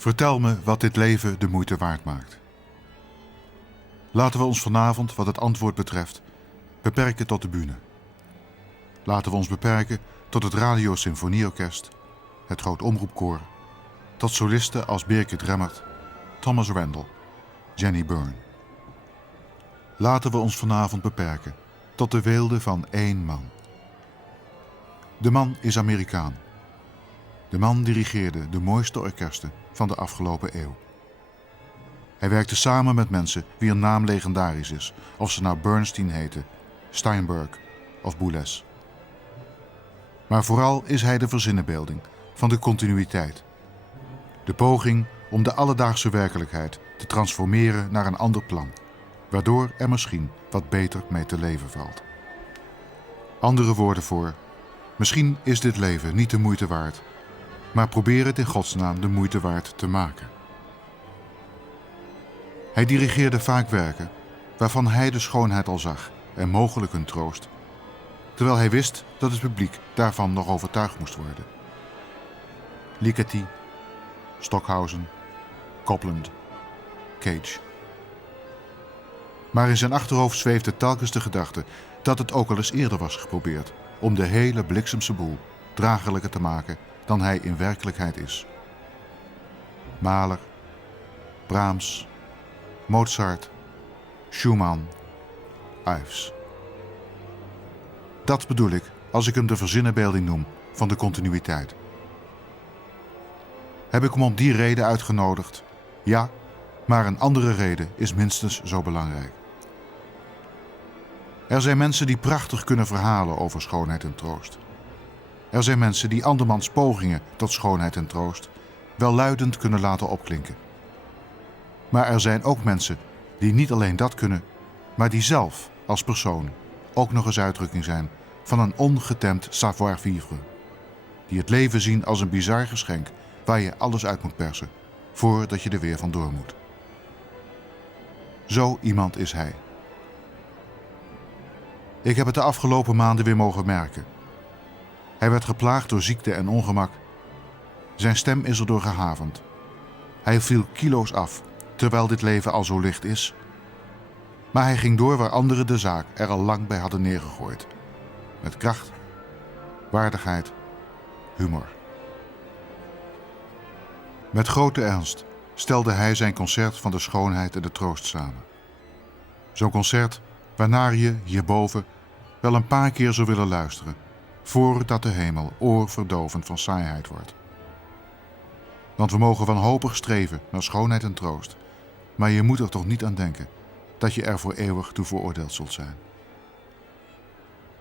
Vertel me wat dit leven de moeite waard maakt. Laten we ons vanavond, wat het antwoord betreft, beperken tot de bühne. Laten we ons beperken tot het Radio-Symfonieorkest, het Groot Omroepkoor, tot solisten als Birgit Remmert, Thomas Randall, Jenny Byrne. Laten we ons vanavond beperken tot de weelde van één man. De man is Amerikaan. De man dirigeerde de mooiste orkesten van de afgelopen eeuw. Hij werkte samen met mensen wier naam legendarisch is, of ze nou Bernstein heten, Steinberg of Boulez. Maar vooral is hij de verzinnenbeelding van de continuïteit. De poging om de alledaagse werkelijkheid te transformeren naar een ander plan, waardoor er misschien wat beter mee te leven valt. Andere woorden voor: misschien is dit leven niet de moeite waard, maar probeer het in godsnaam de moeite waard te maken. Hij dirigeerde vaak werken waarvan hij de schoonheid al zag en mogelijk een troost, terwijl hij wist dat het publiek daarvan nog overtuigd moest worden. Ligeti, Stockhausen, Copland, Cage. Maar in zijn achterhoofd zweefde telkens de gedachte dat het ook al eens eerder was geprobeerd om de hele bliksemse boel dragelijker te maken dan hij in werkelijkheid is. Mahler, Brahms, Mozart, Schumann, Ives. Dat bedoel ik als ik hem de verzinnenbeelding noem van de continuïteit. Heb ik hem om die reden uitgenodigd? Ja, maar een andere reden is minstens zo belangrijk. Er zijn mensen die prachtig kunnen verhalen over schoonheid en troost. Er zijn mensen die andermans pogingen tot schoonheid en troost welluidend kunnen laten opklinken. Maar er zijn ook mensen die niet alleen dat kunnen, maar die zelf als persoon ook nog eens uitdrukking zijn van een ongetemd savoir-vivre. Die het leven zien als een bizar geschenk waar je alles uit moet persen voordat je er weer vandoor moet. Zo iemand is hij. Ik heb het de afgelopen maanden weer mogen merken. Hij werd geplaagd door ziekte en ongemak. Zijn stem is erdoor gehavend. Hij viel kilo's af, terwijl dit leven al zo licht is. Maar hij ging door waar anderen de zaak er al lang bij hadden neergegooid. Met kracht, waardigheid, humor. Met grote ernst stelde hij zijn concert van de schoonheid en de troost samen. Zo'n concert waarnaar je hierboven wel een paar keer zou willen luisteren, voordat de hemel oorverdovend van saaiheid wordt. Want we mogen wanhopig streven naar schoonheid en troost, maar je moet er toch niet aan denken dat je er voor eeuwig toe veroordeeld zult zijn.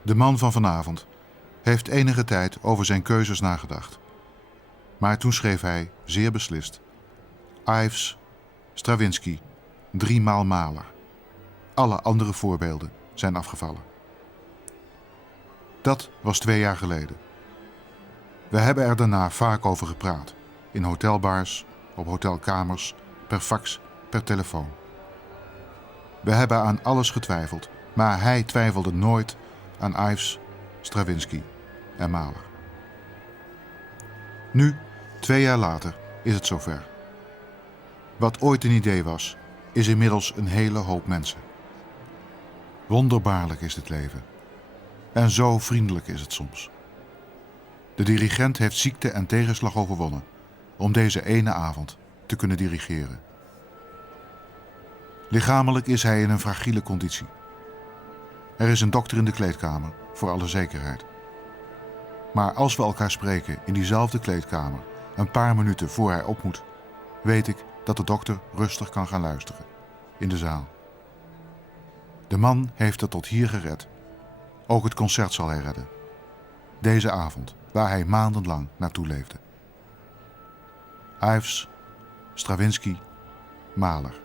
De man van vanavond heeft enige tijd over zijn keuzes nagedacht. Maar toen schreef hij, zeer beslist, Ives, Stravinsky, 3 maal Mahler. Alle andere voorbeelden zijn afgevallen. Dat was 2 jaar geleden. We hebben er daarna vaak over gepraat. In hotelbars, op hotelkamers, per fax, per telefoon. We hebben aan alles getwijfeld, maar hij twijfelde nooit aan Ives, Stravinsky en Mahler. Nu, 2 jaar later, is het zover. Wat ooit een idee was, is inmiddels een hele hoop mensen. Wonderbaarlijk is het leven. En zo vriendelijk is het soms. De dirigent heeft ziekte en tegenslag overwonnen om deze ene avond te kunnen dirigeren. Lichamelijk is hij in een fragiele conditie. Er is een dokter in de kleedkamer, voor alle zekerheid. Maar als we elkaar spreken in diezelfde kleedkamer, een paar minuten voor hij op moet, weet ik dat de dokter rustig kan gaan luisteren, in de zaal. De man heeft het tot hier gered. Ook het concert zal hij redden. Deze avond, waar hij maandenlang naartoe leefde. Ives, Stravinsky, Mahler.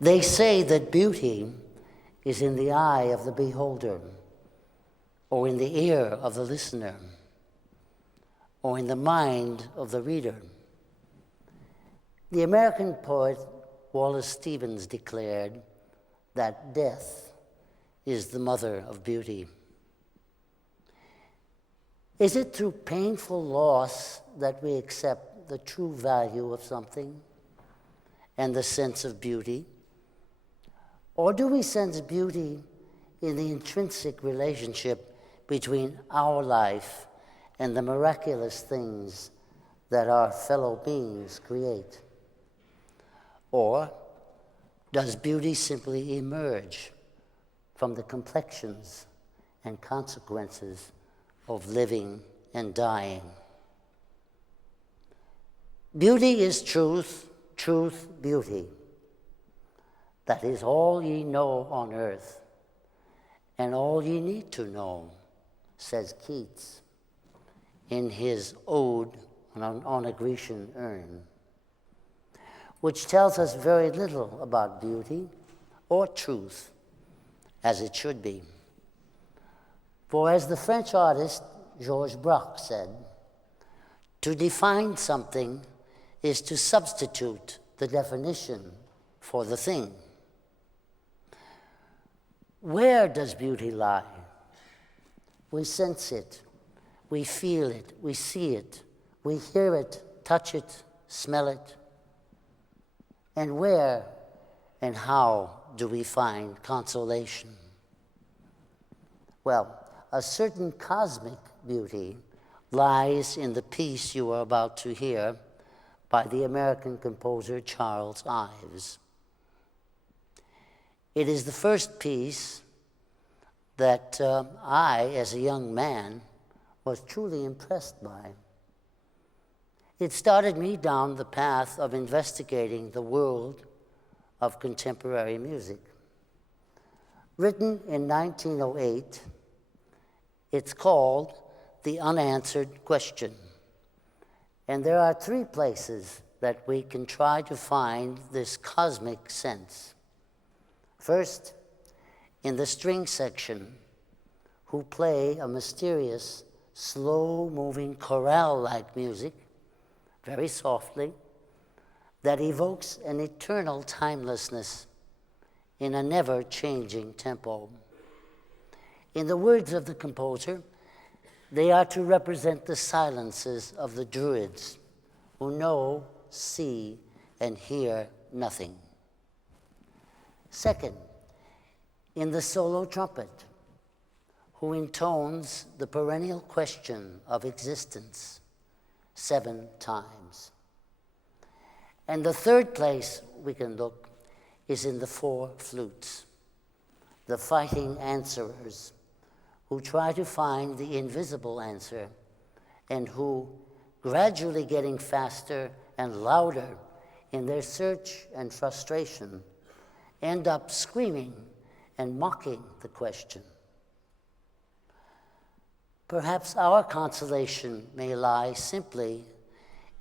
They say that beauty is in the eye of the beholder, or in the ear of the listener, or in the mind of the reader. The American poet Wallace Stevens declared that death is the mother of beauty. Is it through painful loss that we accept the true value of something and the sense of beauty? Or do we sense beauty in the intrinsic relationship between our life and the miraculous things that our fellow beings create? Or does beauty simply emerge from the complexions and consequences of living and dying? Beauty is truth, truth, beauty. That is all ye know on earth, and all ye need to know, says Keats in his Ode on a Grecian Urn, which tells us very little about beauty or truth, as it should be. For as the French artist Georges Braque said, to define something is to substitute the definition for the thing. Where does beauty lie? We sense it, we feel it, we see it, we hear it, touch it, smell it. And where and how do we find consolation? Well, a certain cosmic beauty lies in the piece you are about to hear by the American composer Charles Ives. It is the first piece that I, as a young man, was truly impressed by. It started me down the path of investigating the world of contemporary music. Written in 1908, it's called The Unanswered Question. And there are three places that we can try to find this cosmic sense. First, in the string section, who play a mysterious, slow-moving chorale-like music, very softly, that evokes an eternal timelessness in a never-changing tempo. In the words of the composer, they are to represent the silences of the Druids, who know, see, and hear nothing. Second, in the solo trumpet, who intones the perennial question of existence 7 times. And the third place we can look is in the 4 flutes, the fighting answerers, who try to find the invisible answer and who, gradually getting faster and louder in their search and frustration, end up screaming and mocking the question. Perhaps our consolation may lie simply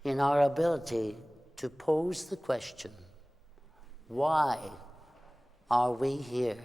in our ability to pose the question, why are we here?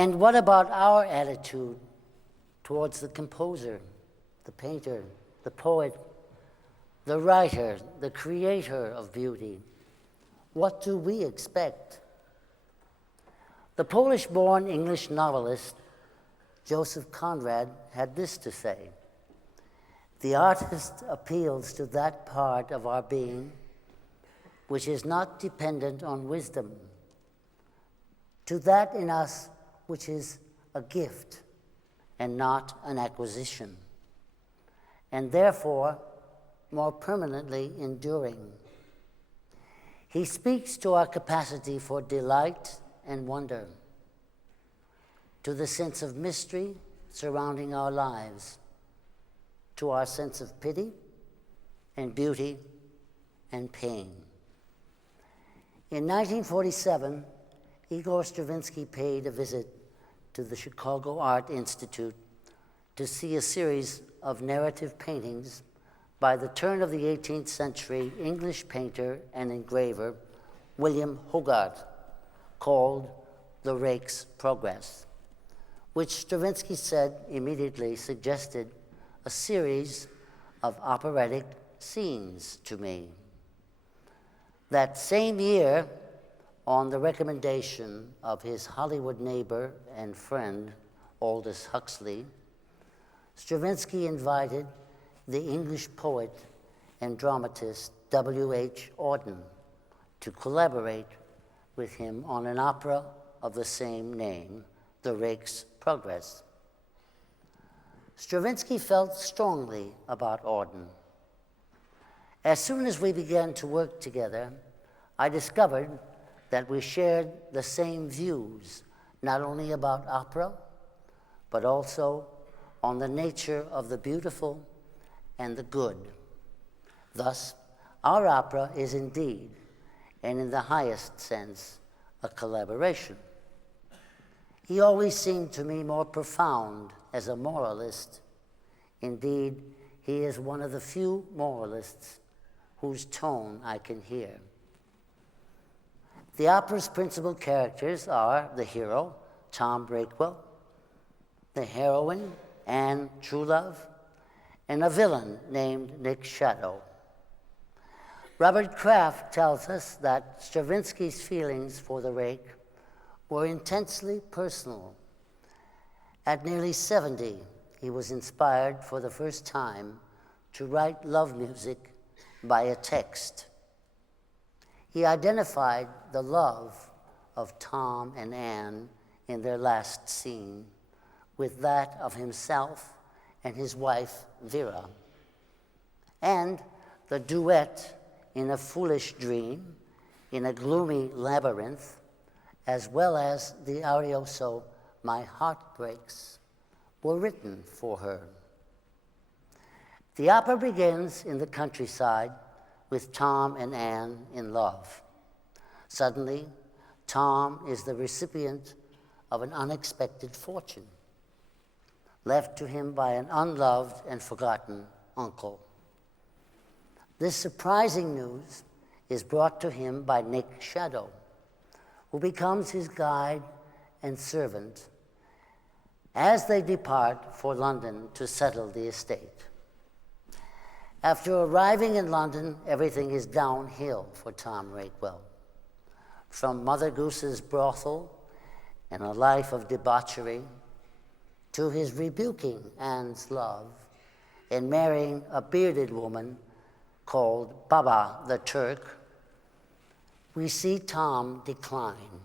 And what about our attitude towards the composer, the painter, the poet, the writer, the creator of beauty? What do we expect? The Polish-born English novelist Joseph Conrad had this to say: "The artist appeals to that part of our being which is not dependent on wisdom, to that in us which is a gift and not an acquisition, and therefore more permanently enduring. He speaks to our capacity for delight and wonder, to the sense of mystery surrounding our lives, to our sense of pity and beauty and pain." In 1947, Igor Stravinsky paid a visit to the Chicago Art Institute to see a series of narrative paintings by the turn of the 18th century English painter and engraver William Hogarth, called The Rake's Progress, which Stravinsky said immediately suggested a series of operatic scenes to me. That same year, on the recommendation of his Hollywood neighbor and friend, Aldous Huxley, Stravinsky invited the English poet and dramatist W.H. Auden to collaborate with him on an opera of the same name, The Rake's Progress. Stravinsky felt strongly about Auden. As soon as we began to work together, I discovered that we shared the same views, not only about opera, but also on the nature of the beautiful and the good. Thus, our opera is indeed, and in the highest sense, a collaboration. He always seemed to me more profound as a moralist. Indeed, he is one of the few moralists whose tone I can hear. The opera's principal characters are the hero, Tom Breakwell, the heroine, Anne Truelove, and a villain named Nick Shadow. Robert Kraft tells us that Stravinsky's feelings for the Rake were intensely personal. At nearly 70, he was inspired for the first time to write love music by a text. He identified the love of Tom and Anne in their last scene with that of himself and his wife, Vera, and the duet in A Foolish Dream, in a Gloomy Labyrinth, as well as the arioso My Heart Breaks, were written for her. The opera begins in the countryside with Tom and Anne in love. Suddenly, Tom is the recipient of an unexpected fortune, left to him by an unloved and forgotten uncle. This surprising news is brought to him by Nick Shadow, who becomes his guide and servant as they depart for London to settle the estate. After arriving in London, everything is downhill for Tom Breakwell. From Mother Goose's brothel and a life of debauchery, to his rebuking Anne's love and marrying a bearded woman called Baba the Turk, we see Tom decline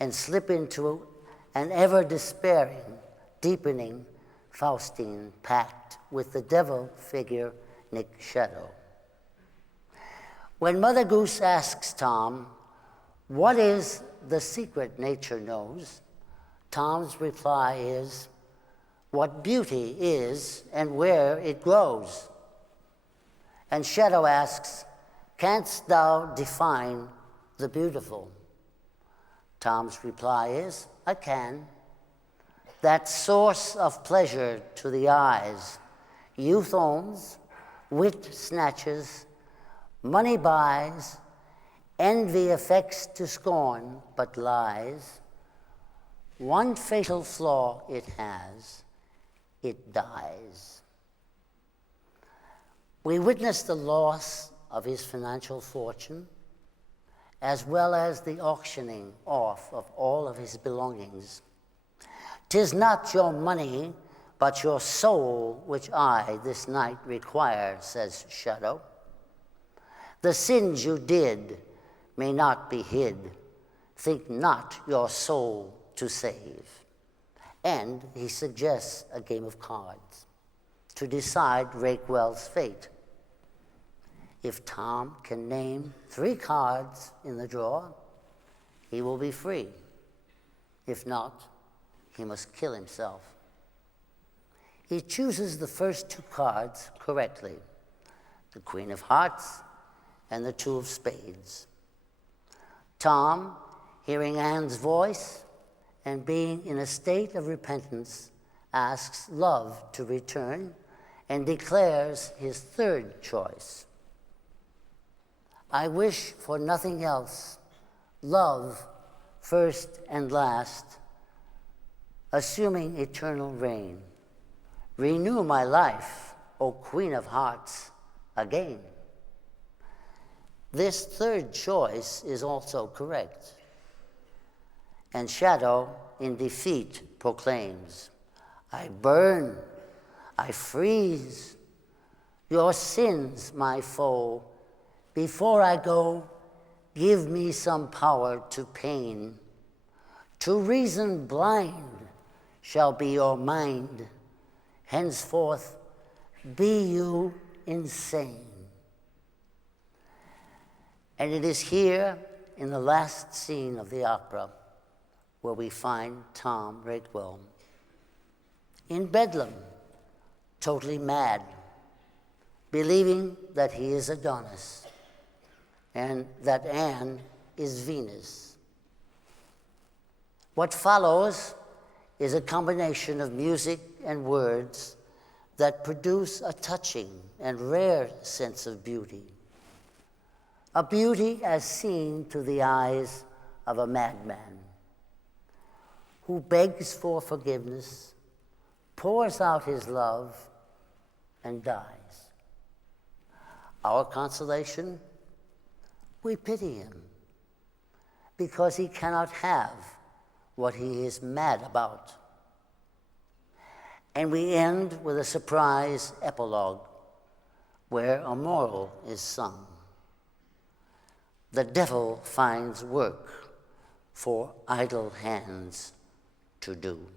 and slip into an ever-despairing, deepening Faustine pact with the devil figure Nick Shadow. When Mother Goose asks Tom, what is the secret nature knows, Tom's reply is, what beauty is and where it grows. And Shadow asks, canst thou define the beautiful? Tom's reply is, I can. That source of pleasure to the eyes, youth owns, wit snatches, money buys, envy affects to scorn, but lies, one fatal flaw it has: it dies. We witness the loss of his financial fortune, as well as the auctioning off of all of his belongings. "'Tis not your money, but your soul which I this night require," says Shadow. "The sins you did may not be hid. Think not your soul to save." And he suggests a game of cards to decide Rakewell's fate. If Tom can name 3 cards in the draw, he will be free. If not, he must kill himself. He chooses the first 2 cards correctly, the Queen of Hearts and the 2 of Spades. Tom, hearing Anne's voice and being in a state of repentance, asks Love to return and declares his 3rd choice. "I wish for nothing else, love first and last, assuming eternal reign. Renew my life, O Queen of Hearts, again." This 3rd choice is also correct. And Shadow, in defeat, proclaims, "I burn, I freeze, your sins, my foe. Before I go, give me some power to pain. To reason blind shall be your mind. Henceforth, be you insane." And it is here, in the last scene of the opera, where we find Tom Rakewell in Bedlam, totally mad, believing that he is Adonis and that Anne is Venus. What follows is a combination of music and words that produce a touching and rare sense of beauty, a beauty as seen through the eyes of a madman who begs for forgiveness, pours out his love, and dies. Our consolation: we pity him because he cannot have what he is mad about. And we end with a surprise epilogue where a moral is sung. The devil finds work for idle hands to do.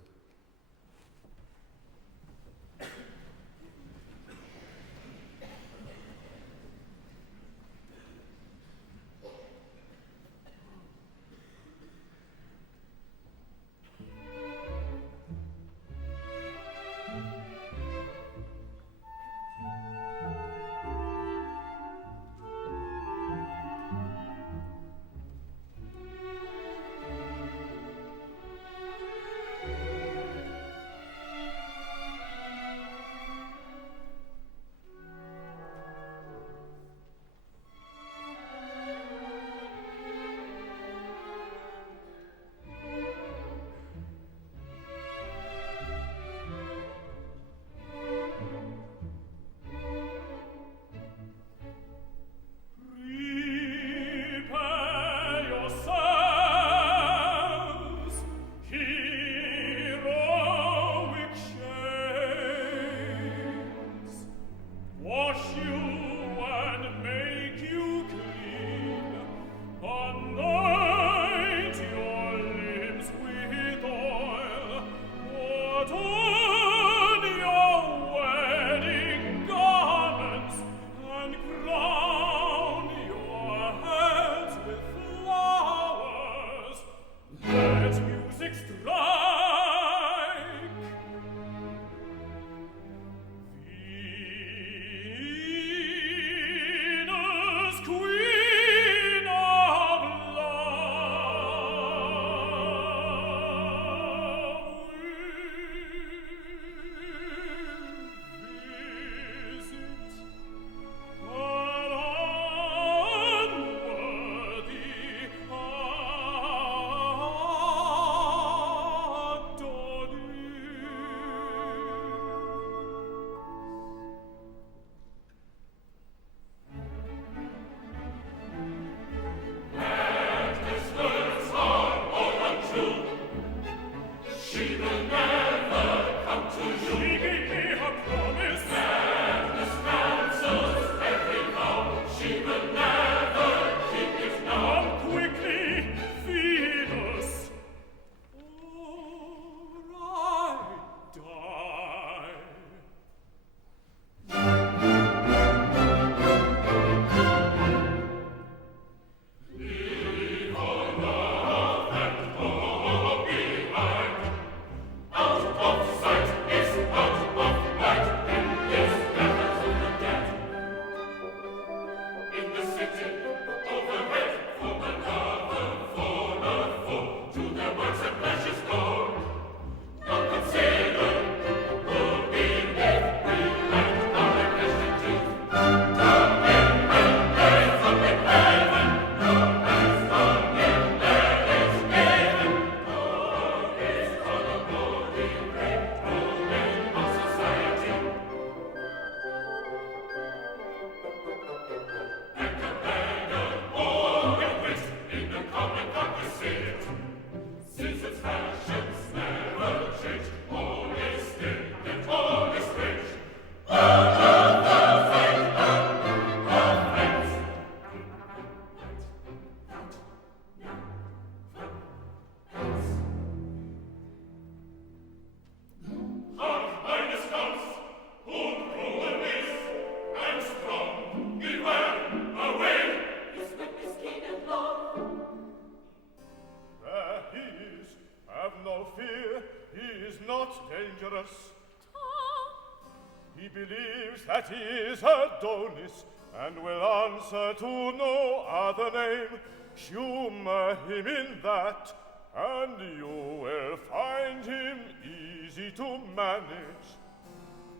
He believes that he is Adonis, and will answer to no other name. Humor him in that, and you will find him easy to manage.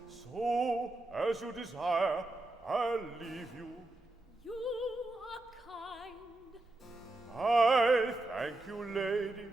So, as you desire, I'll leave you. You are kind. I thank you, lady.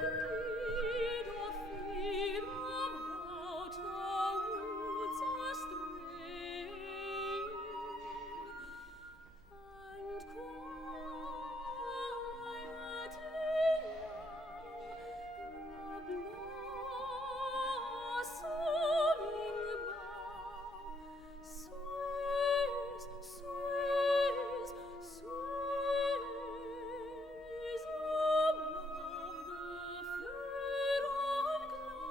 greed or fear about the woods are straying, and quietly now the blossoming bough sways, sways, sways above the fair unclouded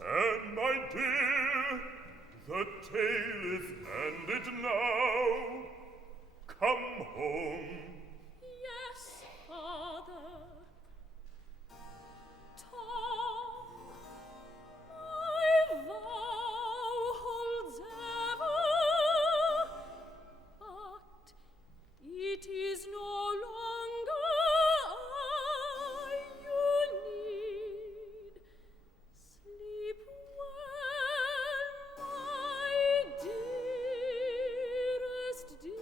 And my dear, the tale is ended now. Come home. Yes, Father. Tom, my vow holds ever, but it is no longer I you need. Sleep well, my dearest dear.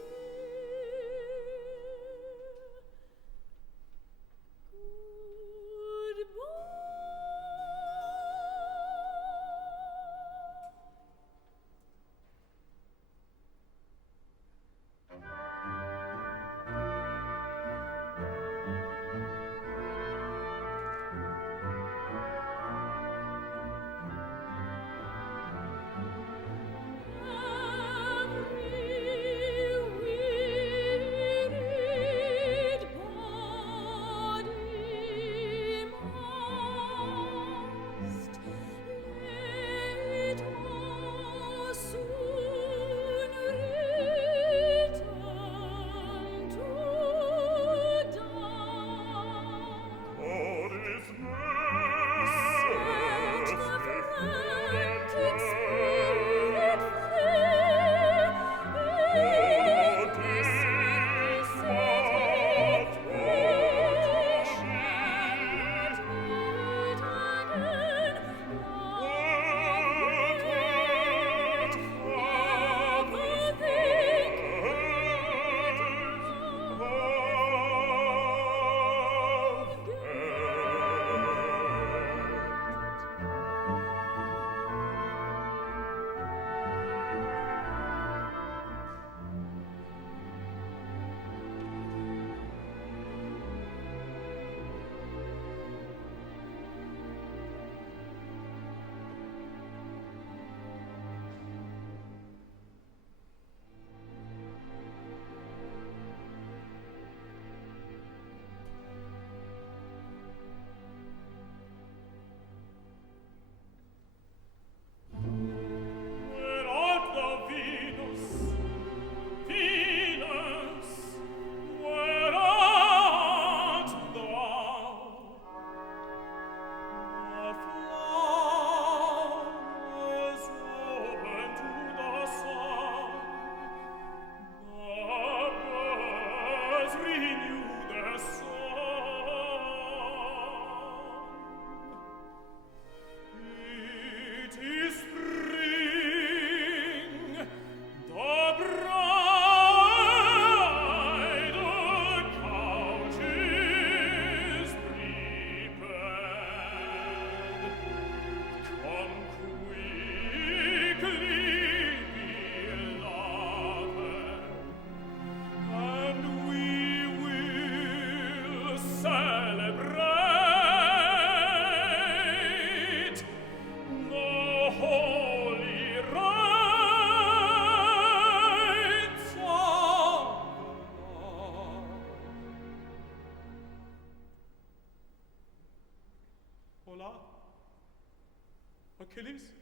Achilles,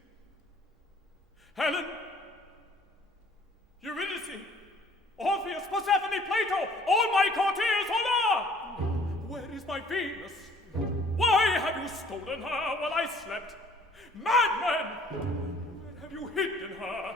Helen, Eurydice, Orpheus, Persephone, Plato, all my courtiers, hola! Where is my Venus? Why have you stolen her while I slept? Madmen! Where have you hidden her?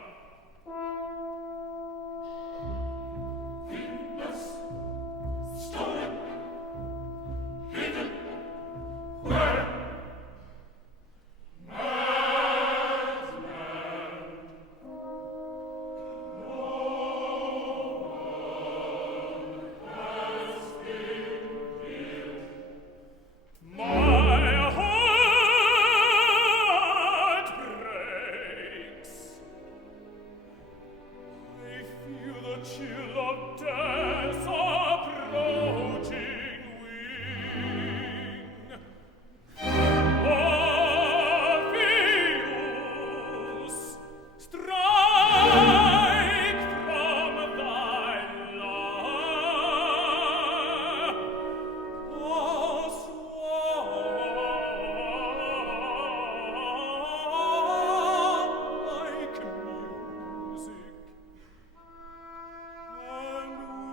And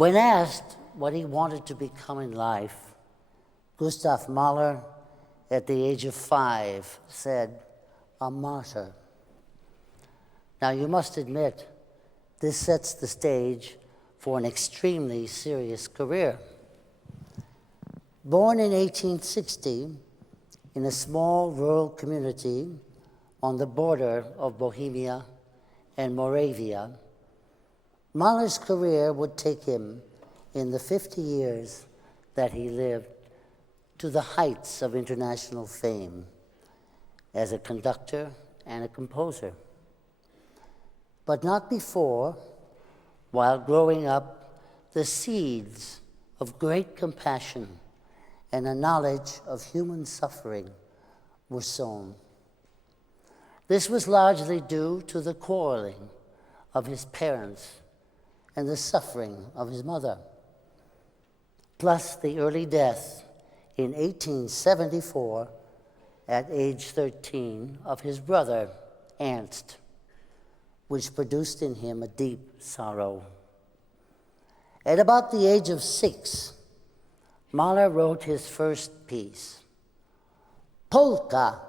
When asked what he wanted to become in life, Gustav Mahler, at the age of 5, said, "A martyr." Now, you must admit, this sets the stage for an extremely serious career. Born in 1860 in a small rural community on the border of Bohemia and Moravia, Mahler's career would take him, in the 50 years that he lived, to the heights of international fame as a conductor and a composer. But not before, while growing up, the seeds of great compassion and a knowledge of human suffering were sown. This was largely due to the quarreling of his parents and the suffering of his mother, plus the early death in 1874 at age 13 of his brother, Ernst, which produced in him a deep sorrow. At about the age of 6, Mahler wrote his first piece, Polka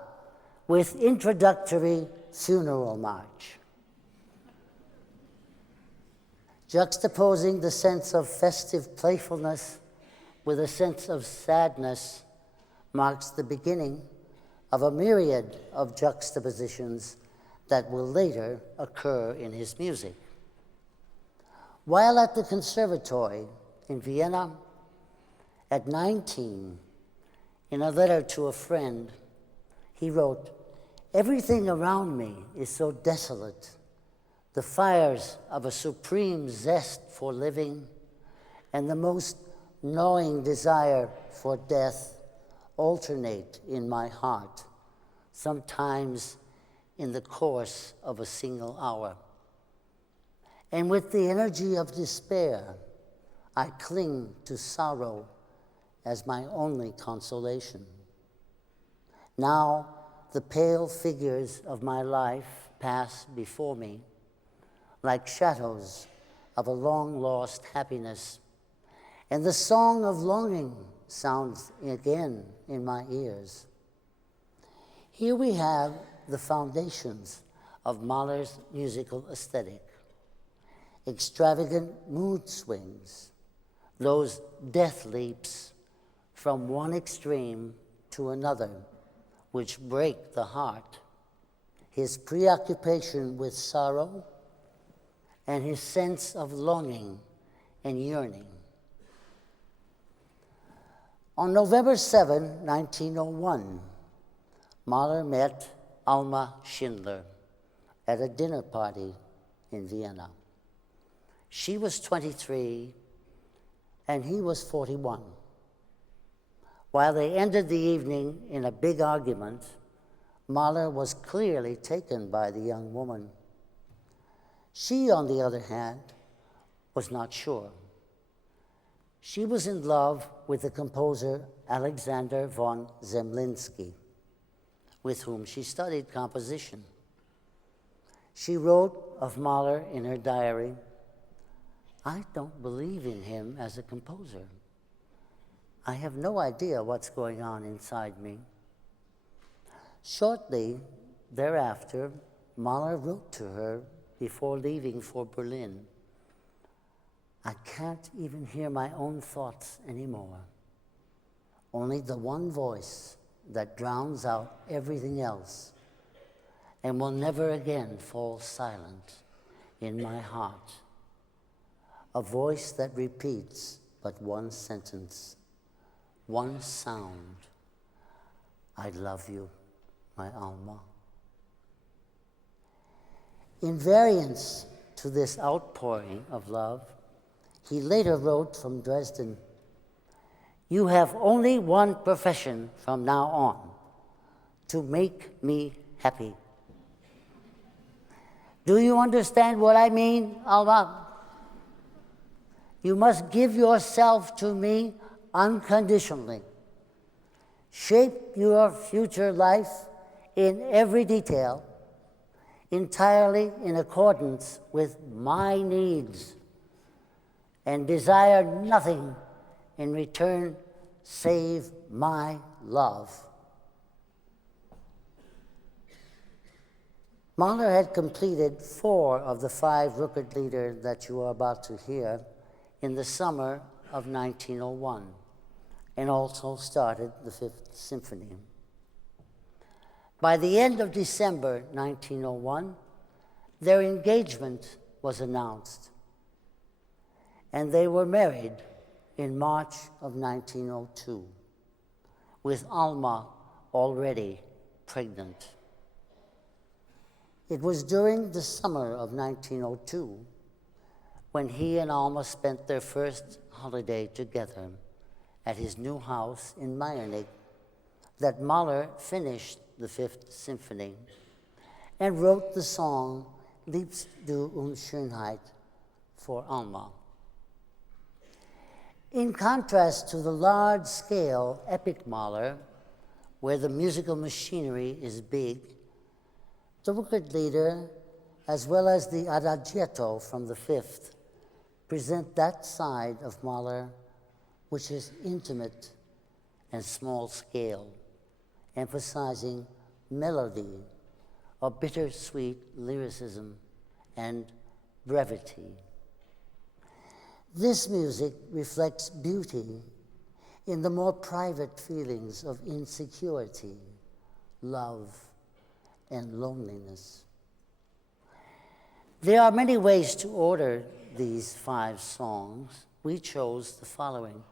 with Introductory Funeral March. Juxtaposing the sense of festive playfulness with a sense of sadness marks the beginning of a myriad of juxtapositions that will later occur in his music. While at the conservatory in Vienna, at 19, in a letter to a friend, he wrote, "Everything around me is so desolate. The fires of a supreme zest for living and the most gnawing desire for death alternate in my heart, sometimes in the course of a single hour. And with the energy of despair, I cling to sorrow as my only consolation. Now the pale figures of my life pass before me, like shadows of a long-lost happiness, and the song of longing sounds again in my ears." Here we have the foundations of Mahler's musical aesthetic. Extravagant mood swings, those death leaps from one extreme to another, which break the heart, his preoccupation with sorrow, and his sense of longing and yearning. On November 7, 1901, Mahler met Alma Schindler at a dinner party in Vienna. She was 23 and he was 41. While they ended the evening in a big argument, Mahler was clearly taken by the young woman. She, on the other hand, was not sure. She was in love with the composer Alexander von Zemlinsky, with whom she studied composition. She wrote of Mahler in her diary, "I don't believe in him as a composer. I have no idea what's going on inside me." Shortly thereafter, Mahler wrote to her before leaving for Berlin, "I can't even hear my own thoughts anymore. Only the one voice that drowns out everything else and will never again fall silent in my heart. A voice that repeats but one sentence, one sound. I love you, my Alma." In variance to this outpouring of love, he later wrote from Dresden, "You have only one profession from now on, to make me happy." Do you understand what I mean, Alma? You must give yourself to me unconditionally. Shape your future life in every detail, entirely in accordance with my needs, and desire nothing in return save my love. Mahler had completed 4 of the 5 Rückert-Lieder that you are about to hear in the summer of 1901, and also started the 5th Symphony. By the end of December 1901, their engagement was announced, and they were married in March of 1902, with Alma already pregnant. It was during the summer of 1902 when he and Alma spent their first holiday together at his new house in Meiringen that Mahler finished the 5th Symphony and wrote the song Liebst du Schoonheid for Alma. In contrast to the large-scale epic Mahler, where the musical machinery is big, the Rückert-Lieder, as well as the Adagietto from the 5th, present that side of Mahler which is intimate and small-scale, emphasizing melody, a bittersweet lyricism, and brevity. This music reflects beauty in the more private feelings of insecurity, love, and loneliness. There are many ways to order these 5 songs. We chose the following.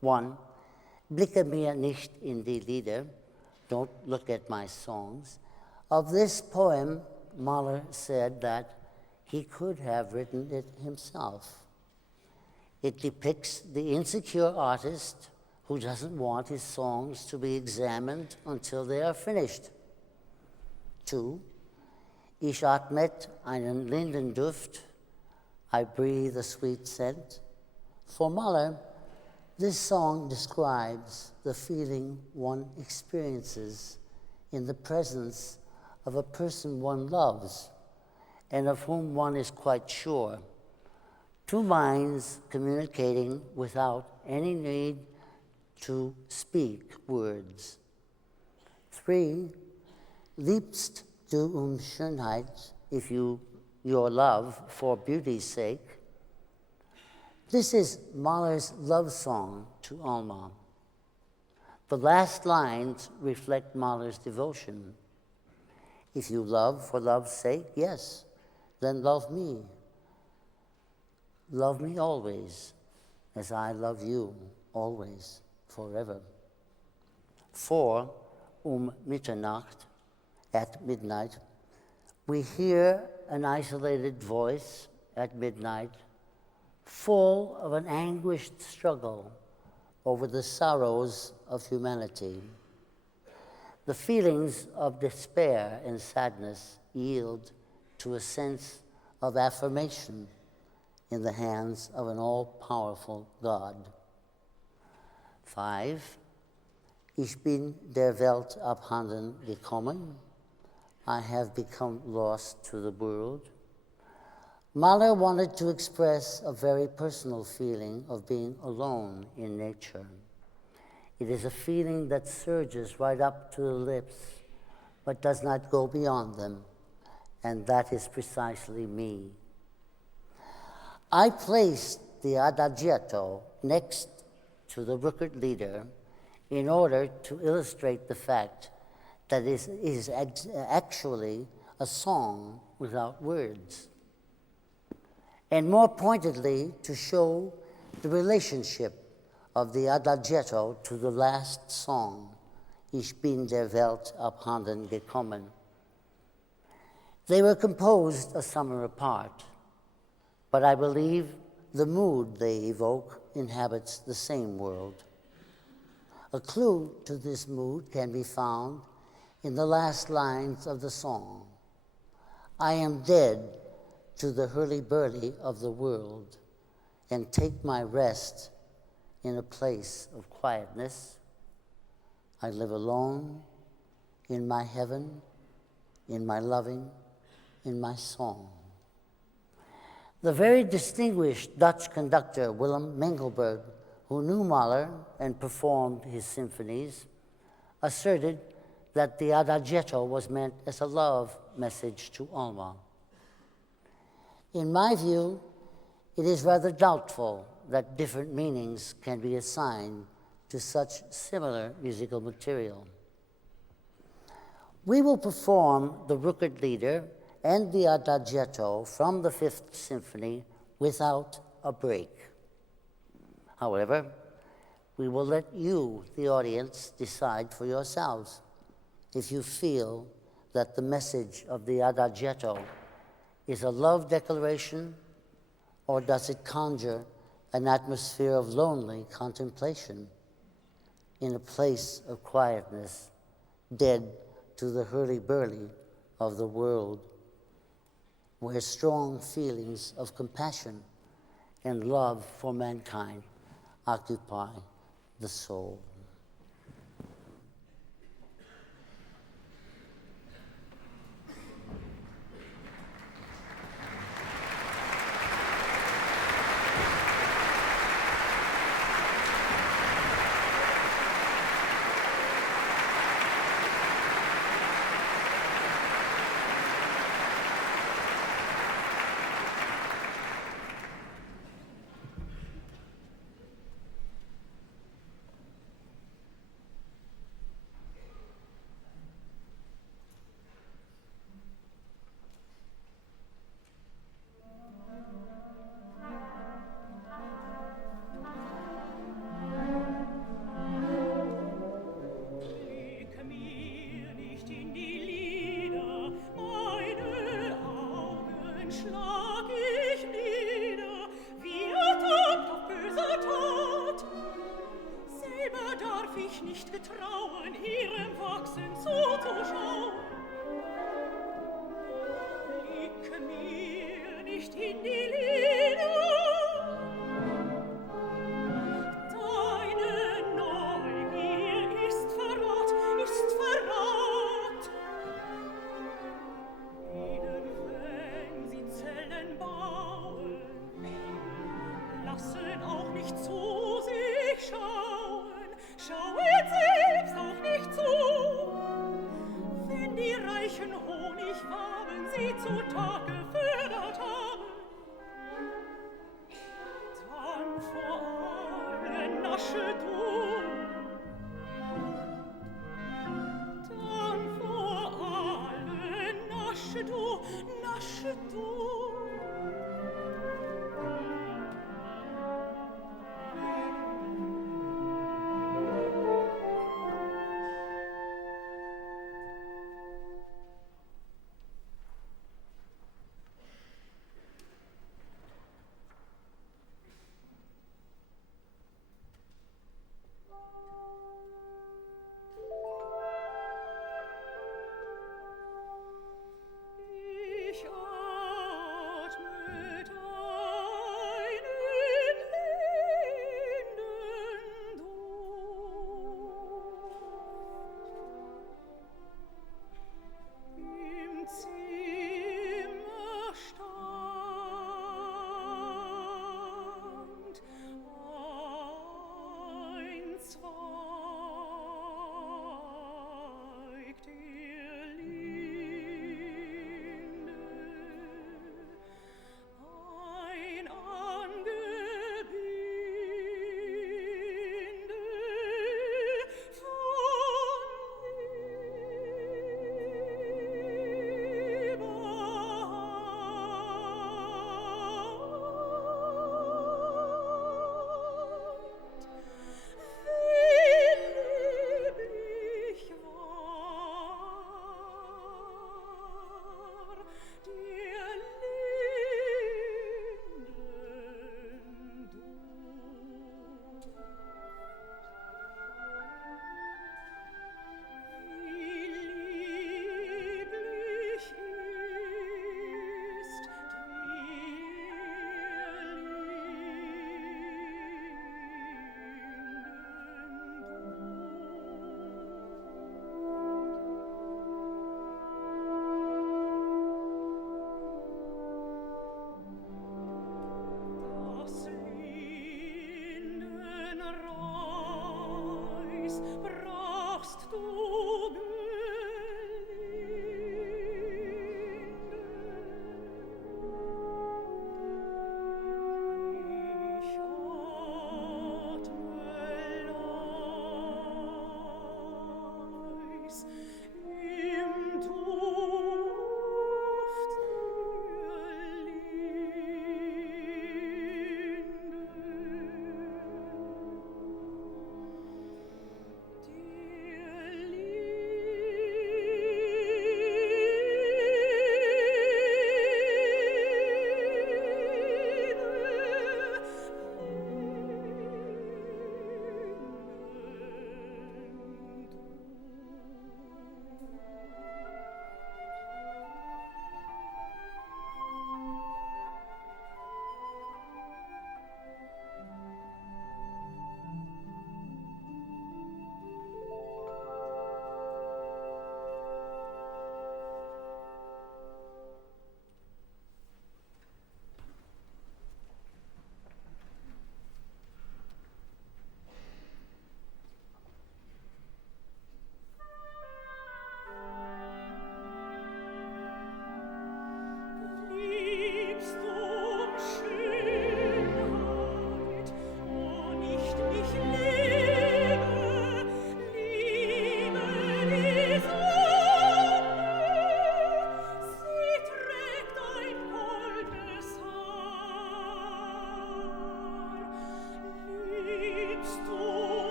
1, Blicke mir nicht in die Lieder, don't look at my songs. Of this poem, Mahler said that he could have written it himself. It depicts the insecure artist who doesn't want his songs to be examined until they are finished. 2, Ich atmet einen Lindenduft, I breathe a sweet scent. For Mahler, this song describes the feeling one experiences in the presence of a person one loves and of whom one is quite sure. 2 minds communicating without any need to speak words. 3, Liebst du Schönheit, if your love for beauty's sake. This is Mahler's love song to Alma. The last lines reflect Mahler's devotion. If you love for love's sake, yes, then love me. Love me always, as I love you always, forever. 4, Mitternacht, at midnight, we hear an isolated voice at midnight, full of an anguished struggle over the sorrows of humanity. The feelings of despair and sadness yield to a sense of affirmation in the hands of an all-powerful God. 5, Ich bin der Welt abhanden gekommen, I have become lost to the world. Mahler wanted to express a very personal feeling of being alone in nature. It is a feeling that surges right up to the lips, but does not go beyond them, and that is precisely me. I placed the Adagietto next to the Rückert-Lieder in order to illustrate the fact that it is actually a song without words, and more pointedly to show the relationship of the Adagietto to the last song, Ich bin der Welt abhanden gekommen. They were composed a summer apart, but I believe the mood they evoke inhabits the same world. A clue to this mood can be found in the last lines of the song. I am dead to the hurly-burly of the world and take my rest in a place of quietness. I live alone in my heaven, in my loving, in my song. The very distinguished Dutch conductor Willem Mengelberg, who knew Mahler and performed his symphonies, asserted that the Adagietto was meant as a love message to Alma. In my view, it is rather doubtful that different meanings can be assigned to such similar musical material. We will perform the Rückert Lieder and the Adagietto from the Fifth Symphony without a break. However, we will let you, the audience, decide for yourselves if you feel that the message of the Adagietto is a love declaration, or does it conjure an atmosphere of lonely contemplation in a place of quietness, dead to the hurly-burly of the world, where strong feelings of compassion and love for mankind occupy the soul.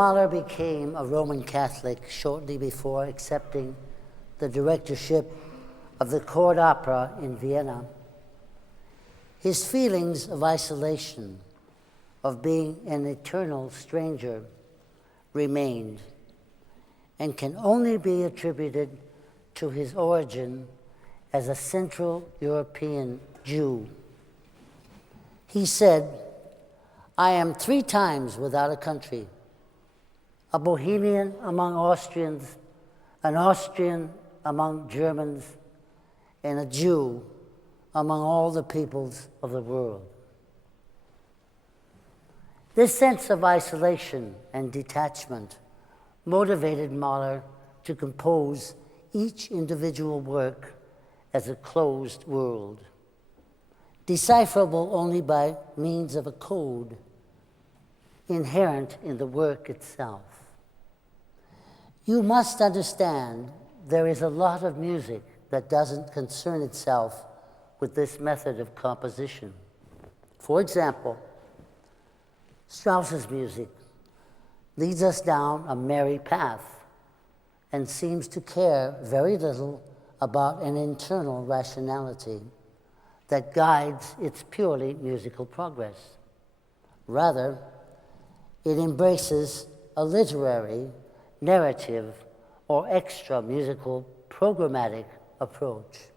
Mahler became a Roman Catholic shortly before accepting the directorship of the court opera in Vienna, his feelings of isolation, of being an eternal stranger, remained and can only be attributed to his origin as a Central European Jew. He said, "I am 3 times without a country, a Bohemian among Austrians, an Austrian among Germans, and a Jew among all the peoples of the world." This sense of isolation and detachment motivated Mahler to compose each individual work as a closed world, decipherable only by means of a code inherent in the work itself. You must understand there is a lot of music that doesn't concern itself with this method of composition. For example, Strauss's music leads us down a merry path and seems to care very little about an internal rationality that guides its purely musical progress. Rather, it embraces a literary, narrative, or extra musical programmatic approach.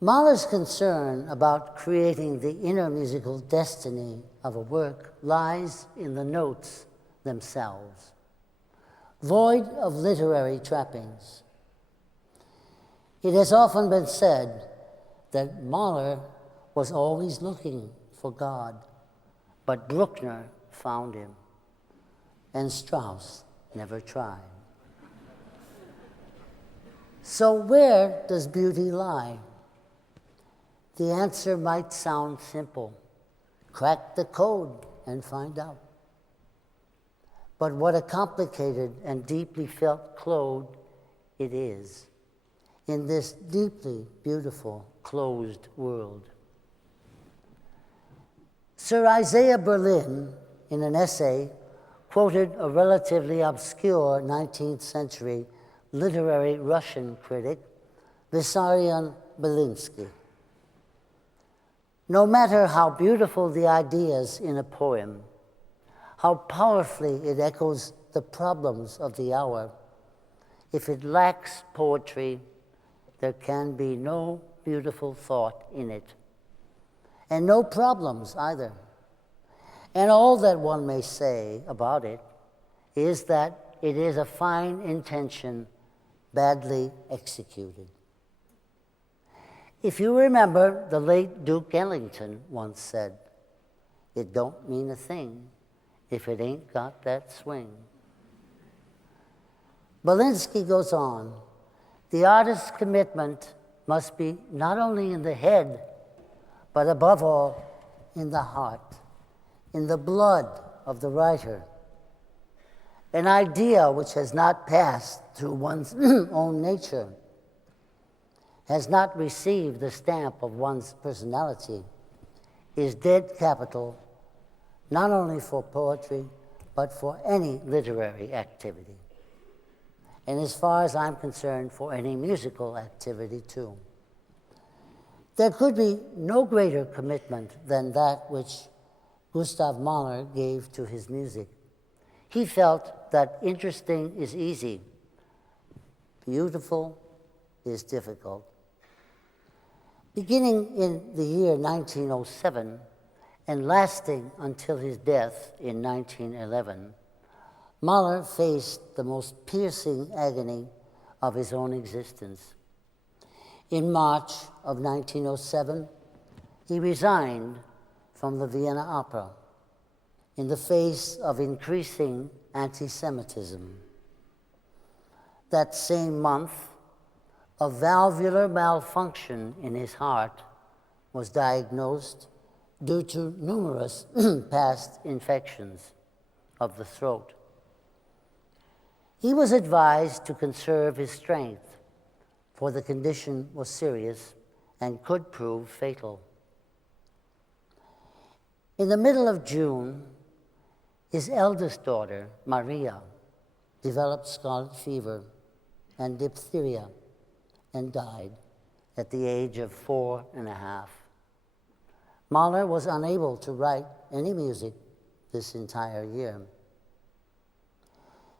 Mahler's concern about creating the inner musical destiny of a work lies in the notes themselves, void of literary trappings. It has often been said that Mahler was always looking for God, but Bruckner found him, and Strauss never tried. So where does beauty lie? The answer might sound simple. Crack the code and find out. But what a complicated and deeply felt code it is in this deeply beautiful closed world. Sir Isaiah Berlin, in an essay, quoted a relatively obscure 19th century literary Russian critic, Vissarion Belinsky. No matter how beautiful the ideas in a poem, how powerfully it echoes the problems of the hour, if it lacks poetry, there can be no beautiful thought in it, and no problems either. And all that one may say about it is that it is a fine intention badly executed. If you remember, the late Duke Ellington once said, "It don't mean a thing if it ain't got that swing." Belinsky goes on, "The artist's commitment must be not only in the head, but above all, in the heart, in the blood of the writer. An idea which has not passed through one's own nature, has not received the stamp of one's personality, is dead capital, not only for poetry, but for any literary activity. And as far as I'm concerned, for any musical activity too. There could be no greater commitment than that which Gustav Mahler gave to his music. He felt that interesting is easy, beautiful is difficult. Beginning in the year 1907 and lasting until his death in 1911, Mahler faced the most piercing agony of his own existence. In March of 1907, he resigned from the Vienna Opera in the face of increasing anti-Semitism. That same month, a valvular malfunction in his heart was diagnosed due to numerous past infections of the throat. He was advised to conserve his strength, for the condition was serious and could prove fatal. In the middle of June, His eldest daughter, Maria, developed scarlet fever and diphtheria and died at the age of 4.5. Mahler was unable to write any music this entire year.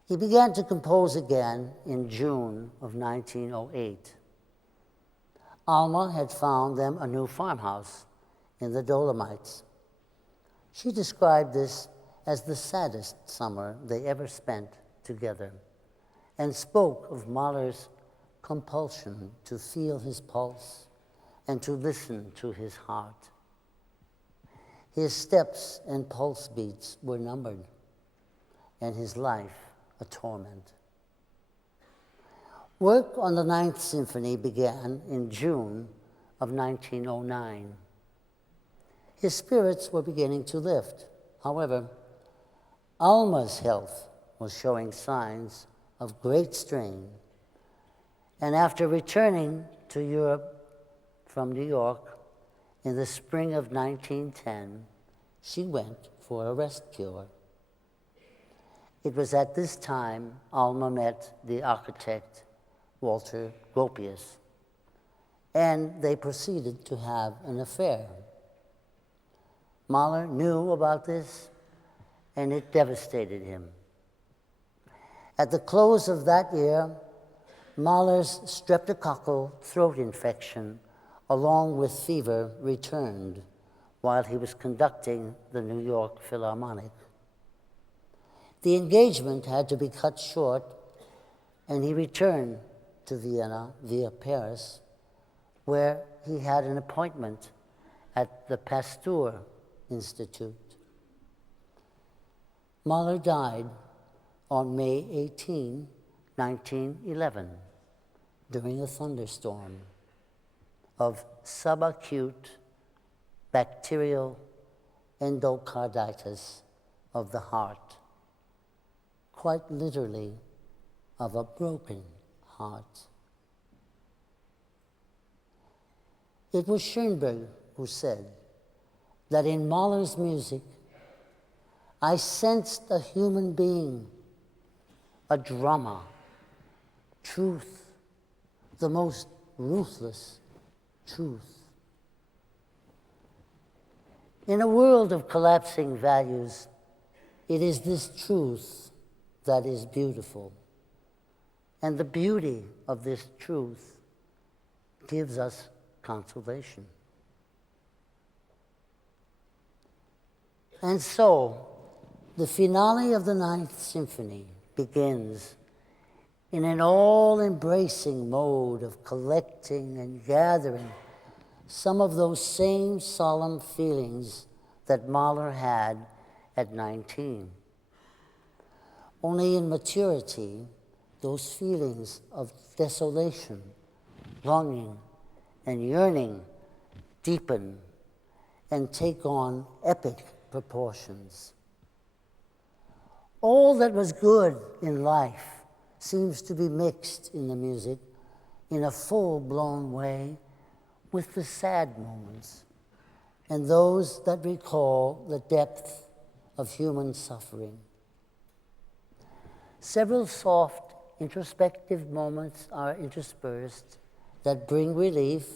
He began to compose again in June of 1908. Alma had found them a new farmhouse in the Dolomites. She described this as the saddest summer they ever spent together and spoke of Mahler's compulsion to feel his pulse and to listen to his heart. His steps and pulse beats were numbered, and his life a torment. Work on the Ninth Symphony began in June of 1909. His spirits were beginning to lift. However, Alma's health was showing signs of great strain, and after returning to Europe from New York in the spring of 1910, she went for a rest cure. It was at this time Alma met the architect Walter Gropius, and they proceeded to have an affair. Mahler knew about this, and it devastated him. At the close of that year, Mahler's streptococcal throat infection, along with fever, returned while he was conducting the New York Philharmonic. The engagement had to be cut short, and he returned to Vienna via Paris, where he had an appointment at the Pasteur Institute. Mahler died on May 18, 1911, during a thunderstorm of subacute bacterial endocarditis of the heart, quite literally of a broken heart. It was Schoenberg who said that in Mahler's music, I sensed a human being, a drama, truth, the most ruthless truth. In a world of collapsing values, it is this truth that is beautiful. And the beauty of this truth gives us consolation. And so, the finale of the Ninth Symphony begins in an all-embracing mode of collecting and gathering some of those same solemn feelings that Mahler had at 19. Only in maturity, those feelings of desolation, longing, and yearning deepen and take on epic proportions. All that was good in life seems to be mixed in the music in a full-blown way with the sad moments and those that recall the depth of human suffering. Several soft, introspective moments are interspersed that bring relief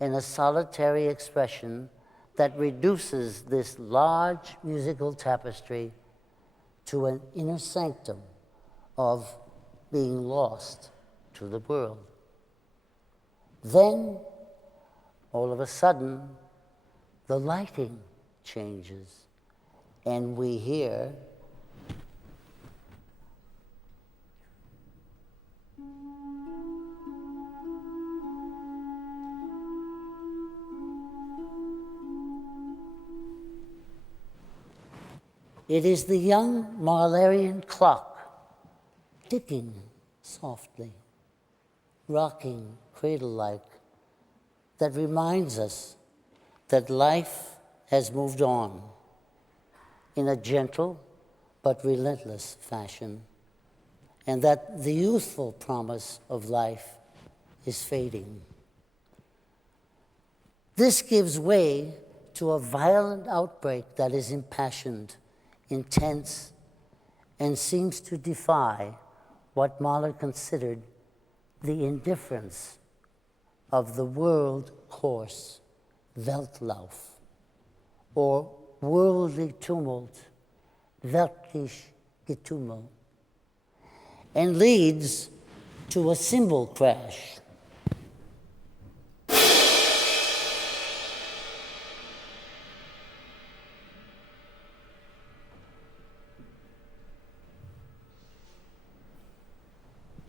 and a solitary expression that reduces this large musical tapestry to an inner sanctum of being lost to the world. Then, all of a sudden, the lighting changes, and we hear it is the young Mahlerian clock ticking softly, rocking cradle-like, that reminds us that life has moved on in a gentle but relentless fashion, and that the youthful promise of life is fading. This gives way to a violent outbreak that is impassioned intense, and seems to defy what Mahler considered the indifference of the world course, Weltlauf, or worldly tumult, weltlich Getümmel, and leads to a cymbal crash.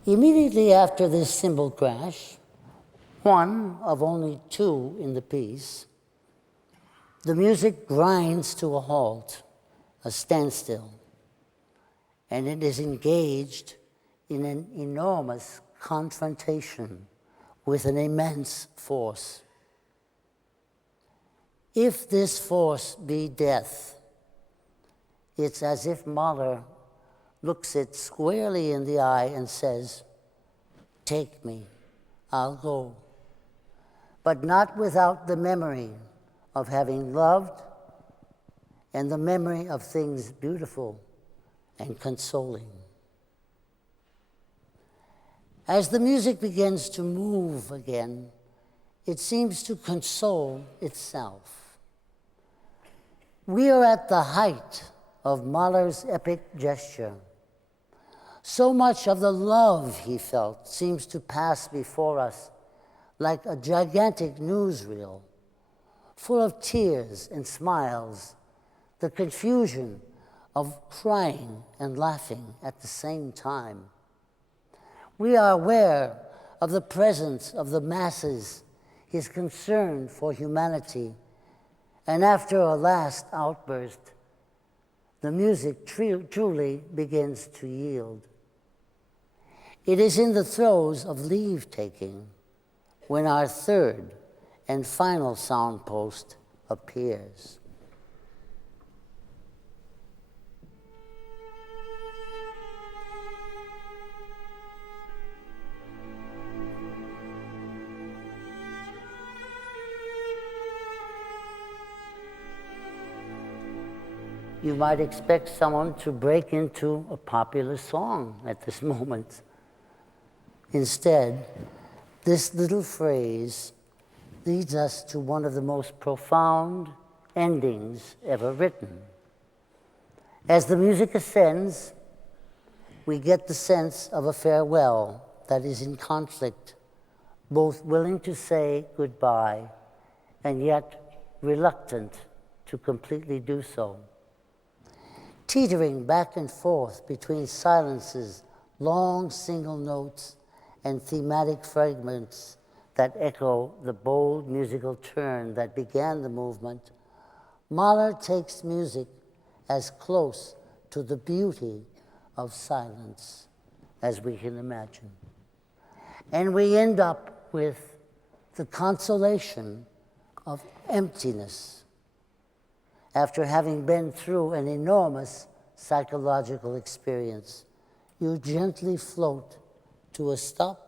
Immediately after this cymbal crash, one of only two in the piece, the music grinds to a halt, a standstill, and it is engaged in an enormous confrontation with an immense force. If this force be death, it's as if Mahler looks it squarely in the eye and says, "Take me, I'll go," but not without the memory of having loved and the memory of things beautiful and consoling. As the music begins to move again, it seems to console itself. We are at the height of Mahler's epic gesture. So much of the love he felt seems to pass before us like a gigantic newsreel, full of tears and smiles, the confusion of crying and laughing at the same time. We are aware of the presence of the masses, his concern for humanity, and after a last outburst, the music truly begins to yield. It is in the throes of leave-taking when our third and final soundpost appears. You might expect someone to break into a popular song at this moment. Instead, this little phrase leads us to one of the most profound endings ever written. As the music ascends, we get the sense of a farewell that is in conflict, both willing to say goodbye and yet reluctant to completely do so. Teetering back and forth between silences, long single notes, and thematic fragments that echo the bold musical turn that began the movement, Mahler takes music as close to the beauty of silence as we can imagine. And we end up with the consolation of emptiness. After having been through an enormous psychological experience, you gently float to a stop,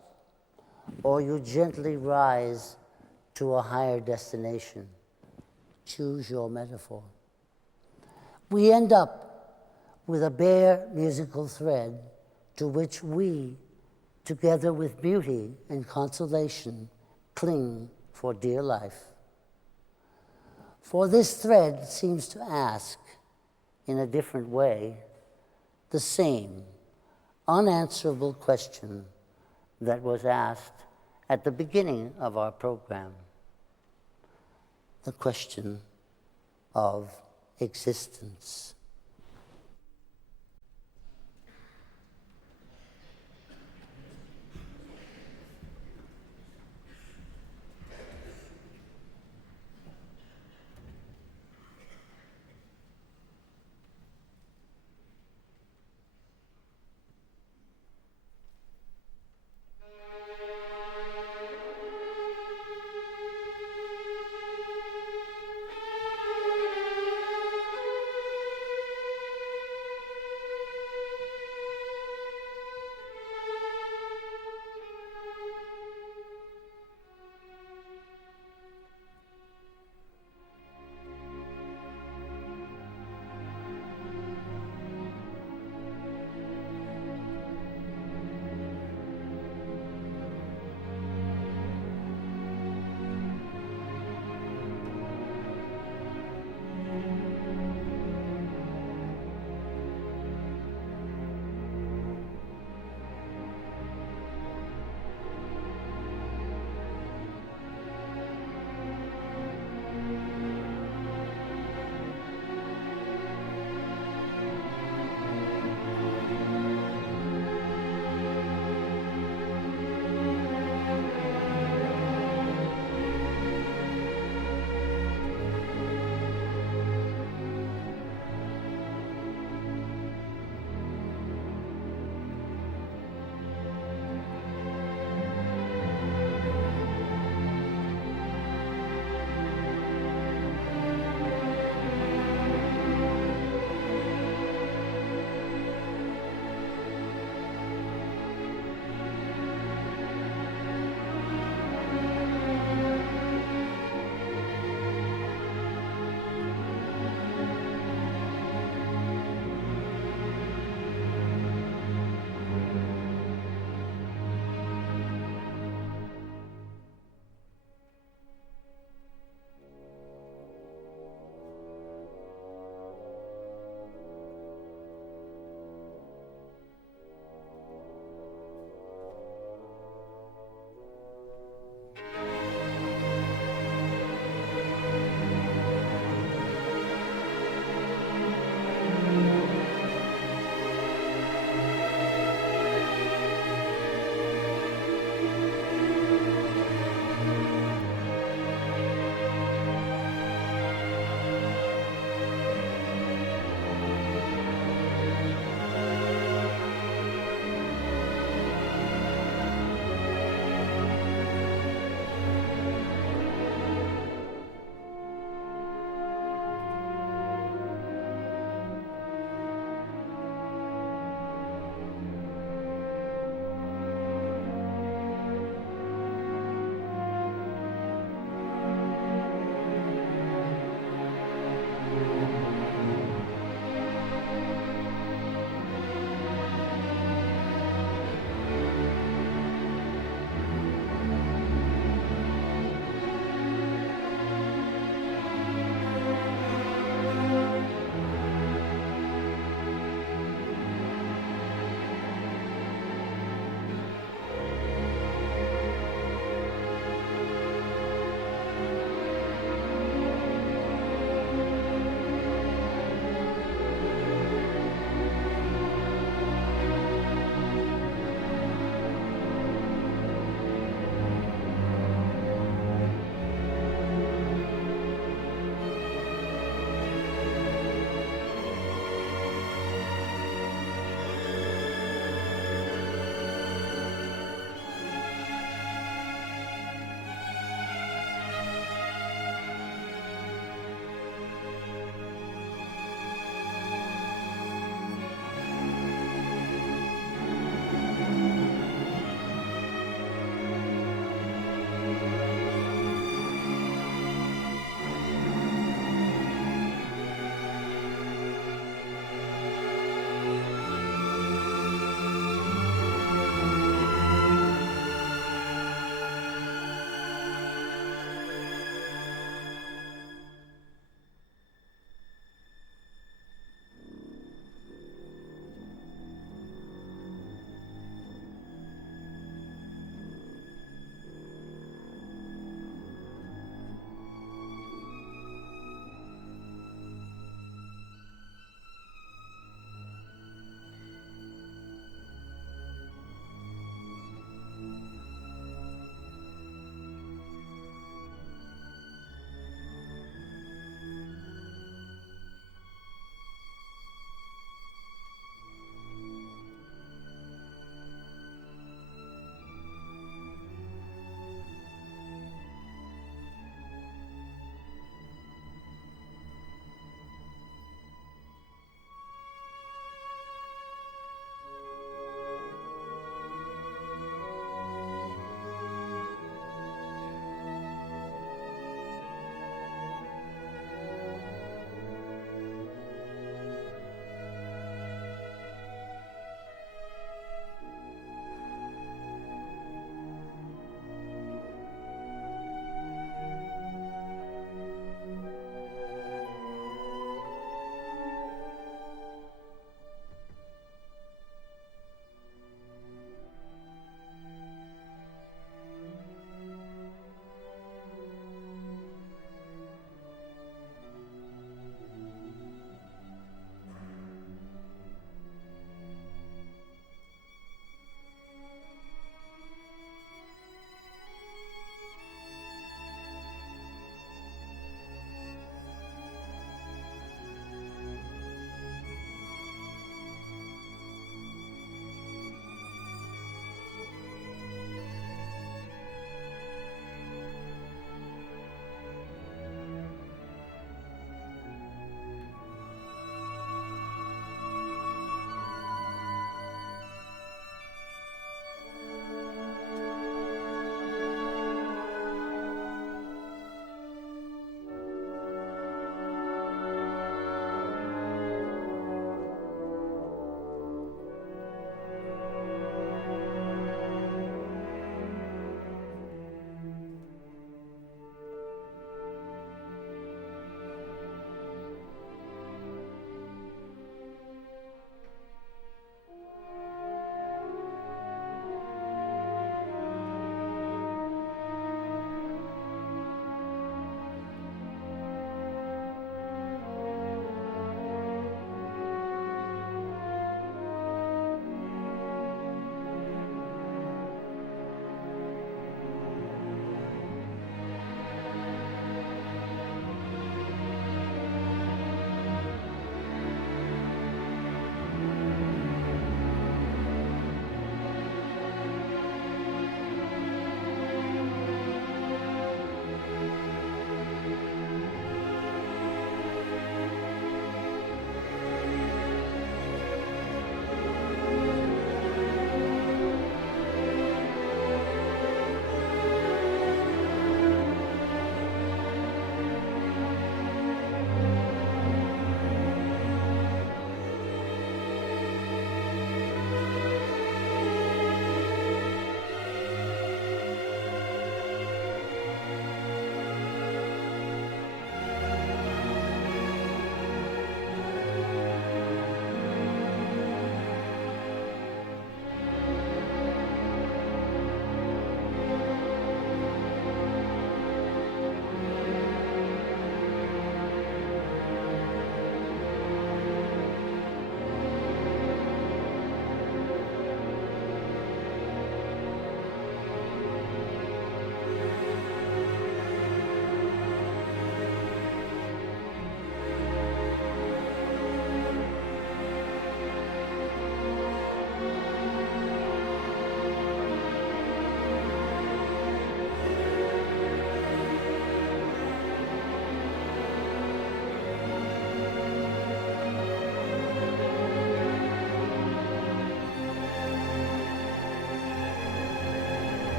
or you gently rise to a higher destination. Choose your metaphor. We end up with a bare musical thread to which we, together with beauty and consolation, cling for dear life. For this thread seems to ask, in a different way, the same unanswerable question that was asked at the beginning of our program, the question of existence.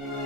Thank you.